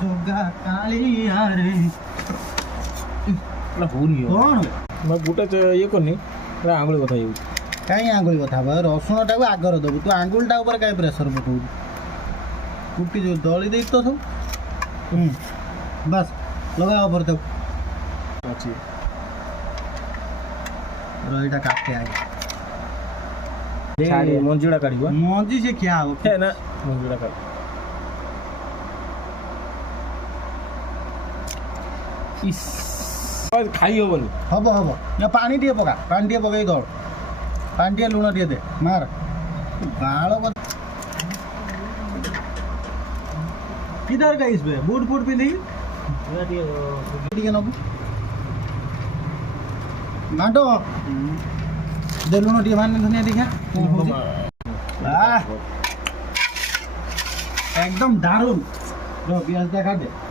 जोगा कालिया रे ହଉନି कौन ମୁଁ ଗୋଟେ ଇଏ କରିନି ଆଙ୍ଗୁଳି କଥା ହେଇଯାଉଛି कहीं आंगुल कथा रसुण टाक आगर दबु तू आंगुल टा ऊपर कहीं प्रेसर पकाऊ कुटी जो दली दे तो सब बस लगा ऊपर तक ଅଛି रहीटा काटे आगे ଛାଡ଼ି ମଞ୍ଜିଟା କାଢ଼ିବ मंजी से क्या हो ହେ ନା ମଞ୍ଜିଟା କାଢ଼ ଇସ୍ ଖାଇ ହବନି हब हब या पानी टे पका पानी टे पकई दौड़ पानी टे लुण टे दे मार बाल किधर गई इसमें बूट फूट पिंधि टे नबू माटो दे लुण टे मान धनिया देखा एकदम दारुण रो पियाज देखा दे